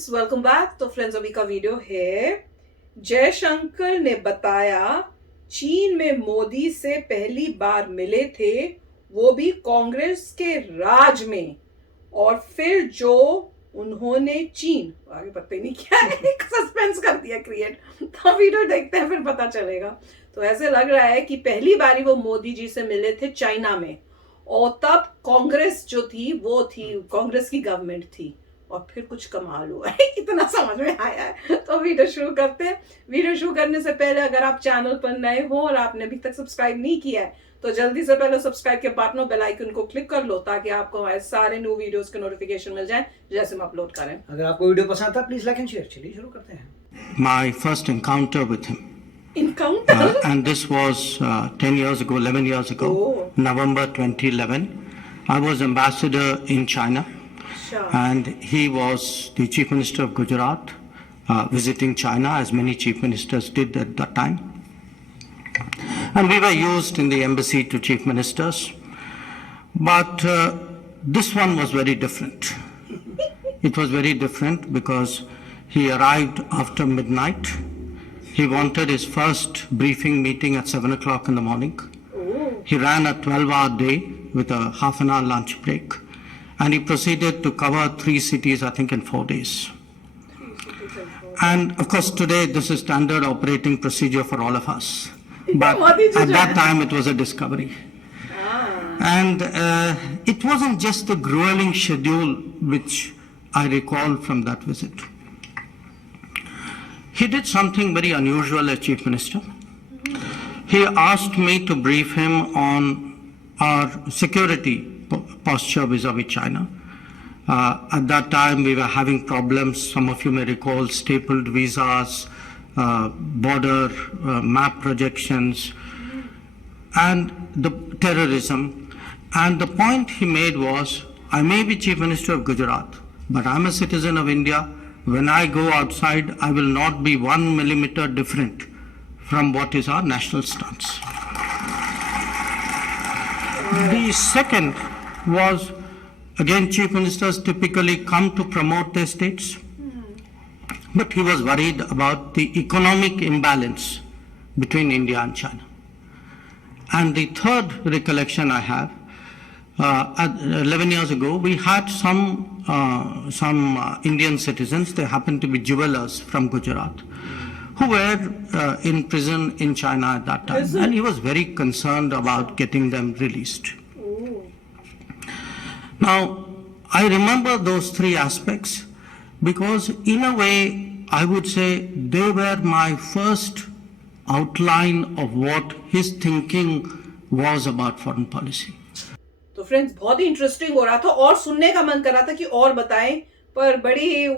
Friends, welcome back. तो friends, अभी का वीडियो है, जयशंकर ने बताया चीन में मोदी से पहली बार मिले थे, वो भी कांग्रेस के राज में। और फिर जो उन्होंने चीन, आगे पता ही नहीं क्या है, सस्पेंस कर दिया क्रिएट। तो वीडियो देखते हैं, फिर पता चलेगा। तो ऐसे लग रहा है कि पहली बारी वो मोदी जी से मिले थे चाइना में, और तब कांग्रेस जो थी वो थी, कांग्रेस की गवर्नमेंट थी। और फिर कुछ कमाल हुआ है, इतना समझ में आया है। तो वीडियो शुरू करते हैं। वीडियो शुरू करने से पहले अगर आप चैनल पर नए हो और आपने अभी तक सब्सक्राइब नहीं किया है, तो जल्दी से पहले सब्सक्राइब के बटन और बेल आइकन को क्लिक कर लो, ताकि आपको हमारे सारे न्यू वीडियोस के नोटिफिकेशन मिल जाएं जैसे हम अपलोड करें। अगर आपको वीडियो पसंद आता है प्लीज लाइक एंड शेयर। चलिए शुरू करते हैं। My first encounter with him. Encounter And this was 10 years ago, 11 years ago, Oh. November 2011. I was ambassador in China, and he was the chief minister of Gujarat, visiting China, as many chief ministers did at that time. And we were used in the embassy to chief ministers. But this one was very different. It was very different because he arrived after midnight. He wanted his first briefing meeting at 7 o'clock in the morning. He ran a 12-hour day with a half an hour lunch break. And he proceeded to cover 3 cities, I think, in 4 days. And of course, today this is standard operating procedure for all of us. But at that time, it was a discovery. And it wasn't just the grueling schedule which I recall from that visit. He did something very unusual as Chief Minister. He asked me to brief him on our security posture vis-a-vis China. At that time, we were having problems. Some of you may recall stapled visas, border map projections, and the terrorism. And the point he made was, I may be Chief Minister of Gujarat, but I'm a citizen of India. When I go outside, I will not be 1 millimeter different from what is our national stance. The second was, again, chief ministers typically come to promote their states, but he was worried about the economic imbalance between India and China. And the third recollection I have, 11 years ago, we had some Indian citizens, they happened to be jewelers from Gujarat, who were in prison in China at that time. And he was very concerned about getting them released. Now, I remember those 3 aspects because in a way, I would say they were my first outline of what his thinking was about foreign policy. तो friends, बहुत ही interesting हो रहा था और सुनने का मन कर रहा था कि और बताएं, पर बड़ी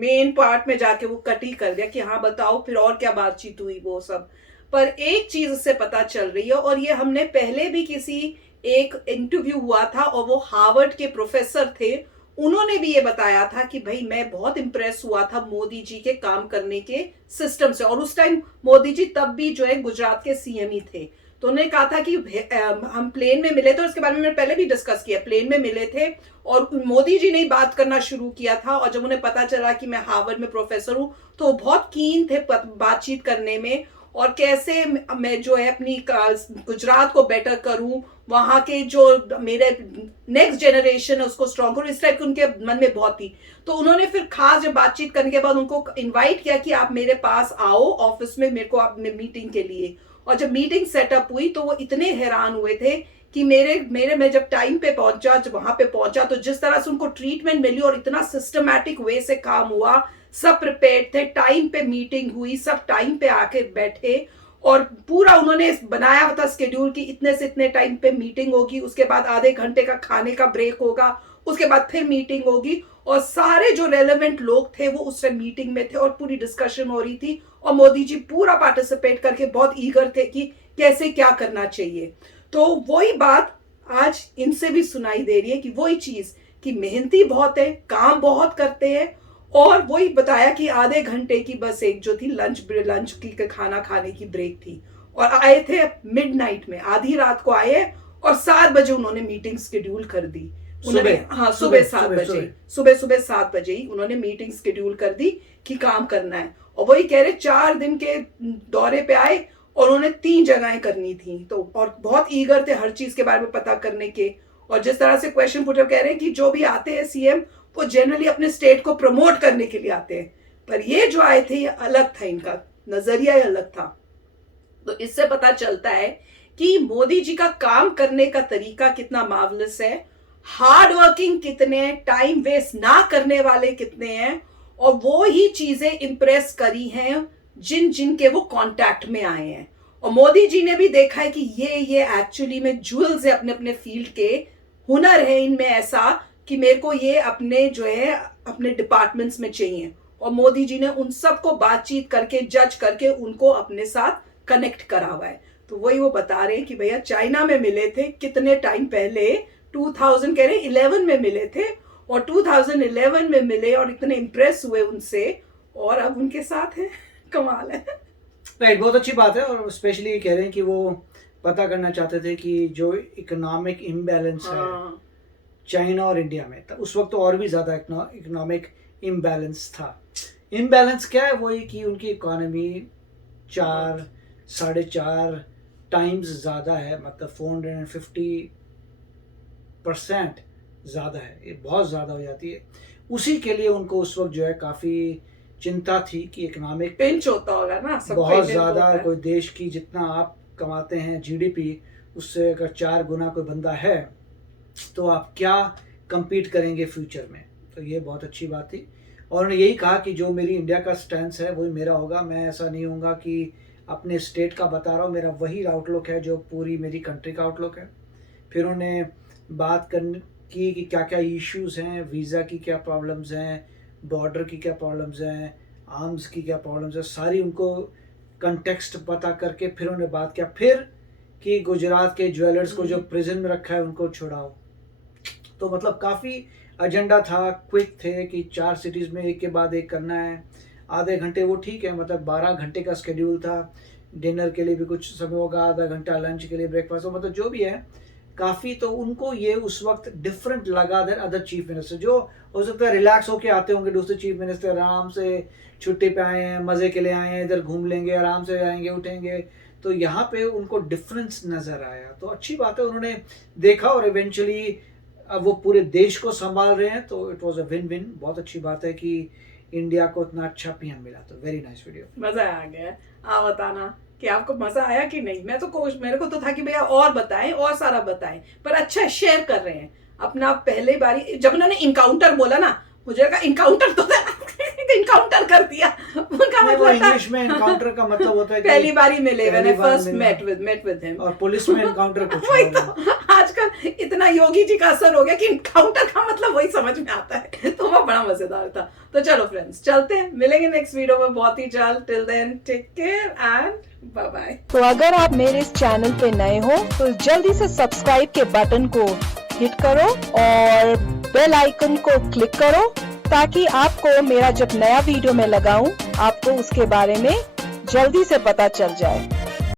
मेन पार्ट में जाके वो कट ही कर दिया कि हाँ बताओ फिर और क्या बातचीत हुई वो सब। पर एक चीज इससे पता चल रही है, और ये हमने पहले भी किसी एक इंटरव्यू हुआ था, और वो हार्वर्ड के प्रोफेसर थे, उन्होंने भी ये बताया था कि भाई मैं बहुत इंप्रेस हुआ था मोदी जी के काम करने के सिस्टम से। और उस टाइम मोदी जी तब भी जो है गुजरात के सीएम ही थे। तो उन्होंने कहा था कि हम प्लेन में मिले थे, उसके बारे में मैंने पहले भी डिस्कस किया, प्लेन में मिले थे और मोदी जी ने बात करना शुरू किया था। और जब उन्हें पता चला कि मैं हार्वर्ड में प्रोफेसर हूं, तो बहुत कीन थे बातचीत करने में, और कैसे मैं जो है अपनी गुजरात को बेटर करूं, वहां के जो मेरे नेक्स्ट जनरेशन है उसको स्ट्रॉन्ग करूं, इस टाइप की उनके मन में बहुत थी। तो उन्होंने फिर खास जब बातचीत करने के बाद उनको इनवाइट किया कि आप मेरे पास आओ ऑफिस में, मेरे को आप मीटिंग के लिए। और जब मीटिंग सेटअप हुई तो वो इतने हैरान हुए थे कि मेरे मैं जब टाइम पे पहुंचा, जब वहां पे पहुंचा, तो जिस तरह से उनको ट्रीटमेंट मिली और इतना सिस्टमैटिक वे से काम हुआ, सब प्रिपेयर्ड थे, टाइम पे मीटिंग हुई, सब टाइम पे आके बैठे, और पूरा उन्होंने बनाया हुआ था शेड्यूल कि इतने से इतने टाइम पे मीटिंग होगी, उसके बाद आधे घंटे का खाने का ब्रेक होगा, उसके बाद फिर मीटिंग होगी, और सारे जो रेलेवेंट लोग थे वो उस मीटिंग में थे और पूरी डिस्कशन हो रही थी। और मोदी जी पूरा पार्टिसिपेट करके बहुत ईगर थे कि कैसे क्या करना चाहिए। तो वही बात आज इनसे भी सुनाई दे रही है कि वही चीज कि मेहनती बहुत है, काम बहुत करते हैं, और वही बताया कि आधे घंटे की बस एक जो थी लंच की खाना खाने की ब्रेक थी, और आए थे मिडनाइट में, आधी रात को आए और 7 बजे उन्होंने मीटिंग शेड्यूल कर दी। उन्होंने सुबह हाँ सुबह सुबह 7 सुबह बजे सुबह सुबह 7 बजे ही उन्होंने मीटिंग शेड्यूल कर दी कि काम करना है। और वही कह रहे 4 दिन के दौरे पे आए और उन्होंने 3 जगहें करनी थी, तो और बहुत ईगर थे हर चीज के बारे में पता करने के। और जिस तरह से क्वेश्चन पुटर कह रहे हैं कि जो भी आते हैं सीएम वो जनरली अपने स्टेट को प्रमोट करने के लिए आते हैं, पर ये जो आए थे ये अलग था, इनका नजरिया ही अलग था। तो इससे पता चलता है कि मोदी जी का काम करने का तरीका कितना मार्वलस है, हार्ड वर्किंग कितने हैं, टाइम वेस्ट ना करने वाले कितने हैं, और वो ही चीजें इंप्रेस करी हैं जिन जिन के वो कांटेक्ट में आए हैं। और मोदी जी ने भी देखा है कि ये एक्चुअली में ज्वेल्स है अपने अपने फील्ड के, हुनर है इनमें ऐसा कि मेरे को ये अपने जो है अपने डिपार्टमेंट्स में चाहिए। और मोदी जी ने उन सबको बातचीत करके जज करके उनको अपने साथ कनेक्ट करा हुआ है। तो वही वो बता रहे हैं कि भैया चाइना में मिले थे कितने टाइम पहले, 2000 कह रहे 11 में मिले थे, और 2011 में मिले और इतने इम्प्रेस हुए उनसे, और अब उनके साथ हैं। कमाल है। राइट, बहुत अच्छी बात है। और स्पेशली कह रहे हैं कि वो पता करना चाहते थे कि जो इकोनॉमिक इम्बैलेंस है चाइना और इंडिया में, तो उस वक्त तो और भी ज़्यादा इकोनॉमिक इम्बैलेंस था। इम्बैलेंस क्या है? वही कि उनकी इकोनॉमी 4-4.5 टाइम्स ज़्यादा है, मतलब 450% ज़्यादा है, ये बहुत ज़्यादा हो जाती है। उसी के लिए उनको उस वक्त जो है काफ़ी चिंता थी कि इकोनॉमिक पिंच होता होगा ना, सब बहुत ज़्यादा, कोई देश की जितना आप कमाते हैं जीडीपी उससे अगर 4 गुना कोई बंदा है तो आप क्या compete करेंगे फ्यूचर में। तो ये बहुत अच्छी बात थी। और उन्होंने यही कहा कि जो मेरी इंडिया का स्टैंस है वही मेरा होगा, मैं ऐसा नहीं होऊंगा कि अपने स्टेट का बता रहा हूँ, मेरा वही आउटलुक है जो पूरी मेरी कंट्री का आउटलुक है। फिर उन्होंने बात की कि क्या क्या इश्यूज़ हैं, वीज़ा की क्या प्रॉब्लम्स हैं, बॉर्डर की क्या प्रॉब्लम्स हैं, आर्म्स की क्या प्रॉब्लम्स हैं, सारी उनको कंटेक्स्ट पता करके फिर उन्होंने बात किया। फिर कि गुजरात के ज्वेलर्स को जो प्रिजन में रखा है उनको छुड़ाओ। तो मतलब काफ़ी एजेंडा था, क्विक थे कि 4 सिटीज़ में एक के बाद एक करना है। आधे घंटे वो ठीक है, मतलब 12 घंटे का स्केड्यूल था, डिनर के लिए भी कुछ समय होगा, आधा घंटा लंच के लिए, ब्रेकफास्ट, मतलब जो भी है काफ़ी। तो उनको ये उस वक्त डिफरेंट लगा देन अदर चीफ मिनिस्टर, जो हो सकता है रिलैक्स होके आते होंगे। दूसरे चीफ मिनिस्टर आराम से छुट्टी पे आए हैं, मज़े के लिए आए हैं, इधर घूम लेंगे, आराम से आएंगे उठेंगे। तो यहाँ पे उनको डिफरेंस नज़र आया, तो अच्छी बात है, उन्होंने देखा और इवेंचुअली अब वो पूरे देश को संभाल रहे हैं। तो it was a win win. बहुत अच्छी बात है कि इंडिया को इतना अच्छा पीएम मिला। तो वेरी नाइस वीडियो, मजा आ गया। आप बताना कि आपको मजा आया कि नहीं। मैं तो मेरे को तो था कि भैया और बताएं, और सारा बताएं, पर अच्छा शेयर कर रहे हैं अपना। पहले बारी जब उन्होंने इनकाउंटर बोला ना, मुझे लगा इनकाउंटर तो इनकाउंटर कर दिया, उनका मतलब इंग्लिश में इनकाउंटर का मतलब होता है कि पहली बारी मिले, when I first met with him. और पुलिस में इनकाउंटर कुछ वही तो, आजकल इतना योगी जी का असर हो गया कि इनकाउंटर का मतलब वही समझ में आता है। तो वो बड़ा मजेदार था। तो चलो फ्रेंड्स, चलते हैं, मिलेंगे नेक्स्ट वीडियो में बहुत ही जल्द। Till then take care and bye bye. तो अगर आप मेरे इस चैनल पे नए हो तो जल्दी से सब्सक्राइब के बटन को हिट करो और बेल आइकन को क्लिक करो, ताकि आपको मेरा जब नया वीडियो मैं लगाऊं आपको उसके बारे में जल्दी से पता चल जाए।